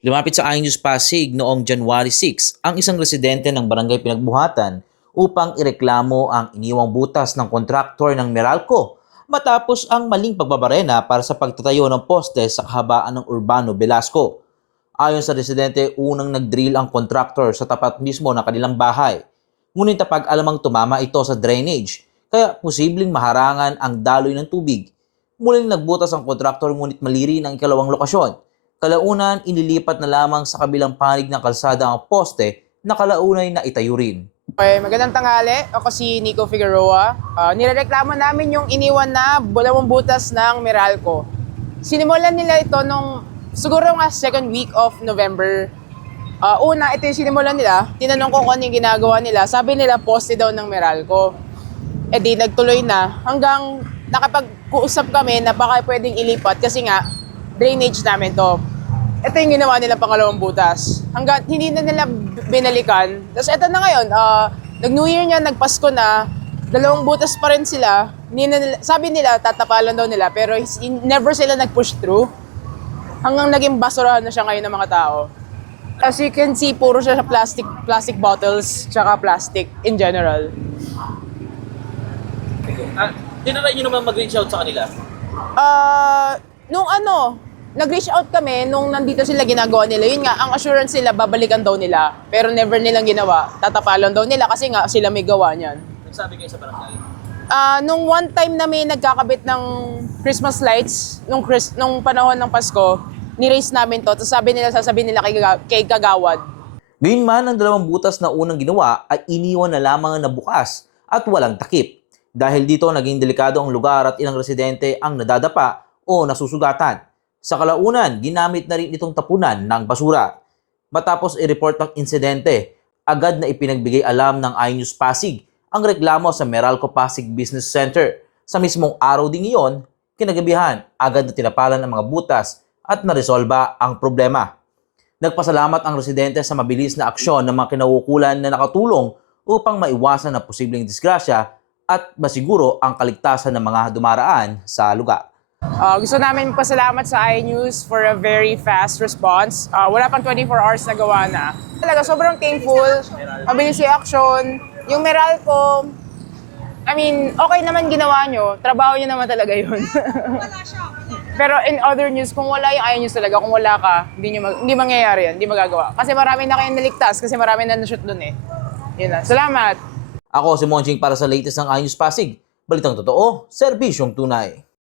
Lumapit sa iNews Pasig noong January 6 ang isang residente ng barangay Pinagbuhatan upang ireklamo ang iniwang butas ng kontraktor ng Meralco matapos ang maling pagbabarena para sa pagtatayo ng poste sa kahabaan ng Urbano Velasco. Ayon sa residente, unang nag-drill ang kontraktor sa tapat mismo ng kanilang bahay. Ngunit napag-alamang tumama ito sa drainage, kaya posibleng maharangan ang daloy ng tubig. Muling nagbutas ang kontraktor ngunit maliri ng ikalawang lokasyon. Kalaunan, inilipat na lamang sa kabilang panig ng kalsada ang poste na kalaunay na itayo rin. Okay, magandang tanghali. Ako si Nico Figueroa. Nirereklamo namin yung iniwan na dalawang butas ng Meralco. Sinimulan nila ito nung siguro nga second week of November. Ito yung sinimulan nila. Tinanong ko kung ano yung ginagawa nila. Sabi nila poste daw ng Meralco. E di nagtuloy na hanggang nakapag-uusap kami na baka pwedeng ilipat kasi nga drainage namin to. Ito yung ginawa nila pangalawang butas. Hanggang hindi na nila binalikan. Tapos ito na ngayon, nag-New Year niya, nagpasko na, dalawang butas pa rin sila. Sabi nila, tatapalan daw nila, pero never sila nag-push through. Hanggang naging basurahan na siya ngayon ng mga tao. As you can see, puro siya sa plastic bottles, tsaka plastic in general. Tinanay nyo naman mag-reach out sa kanila? Nag-reach out kami nung nandito sila ginagawa nila. Yun nga, ang assurance nila, babalikan daw nila. Pero never nilang ginawa. Tatapalan daw nila kasi nga sila may gawa niyan. Nagsabi kayo sa barangay? Nung one time na may nagkakabit ng Christmas lights, nung panahon ng Pasko, ni-raise namin to. Tapos sasabihin nila kay Kagawad. Gayunman, ang dalawang butas na unang ginawa ay iniwan na lamang na bukas at walang takip. Dahil dito naging delikado ang lugar at ilang residente ang nadadapa o nasusugatan. Sa kalaunan, ginamit na rin itong tapunan ng basura. Matapos i-report ang insidente, agad na ipinagbigay alam ng iNews Pasig ang reklamo sa Meralco Pasig Business Center. Sa mismong araw din iyon, kinagabihan, agad na tinapalan ang mga butas at naresolba ang problema. Nagpasalamat ang residente sa mabilis na aksyon ng mga kinauukulan na nakatulong upang maiwasan ang posibleng disgrasya at masiguro ang kaligtasan ng mga dumaraan sa lugar. Gusto namin pasalamat sa iNews for a very fast response. Wala pang 24 hours na gawa na. Talaga, sobrang thankful. Mabilis yung action. Yung Meralco, okay naman ginawa nyo. Trabaho nyo naman talaga yun. Pero in other news, kung wala yung iNews talaga, kung wala ka, hindi mangyayari yan, hindi magagawa. Kasi marami na kayong naligtas, kasi marami na na-shoot dun eh. Yun na. Salamat! Ako si Monching para sa latest ng iNews Pasig. Balitang totoo, serbisyong tunay.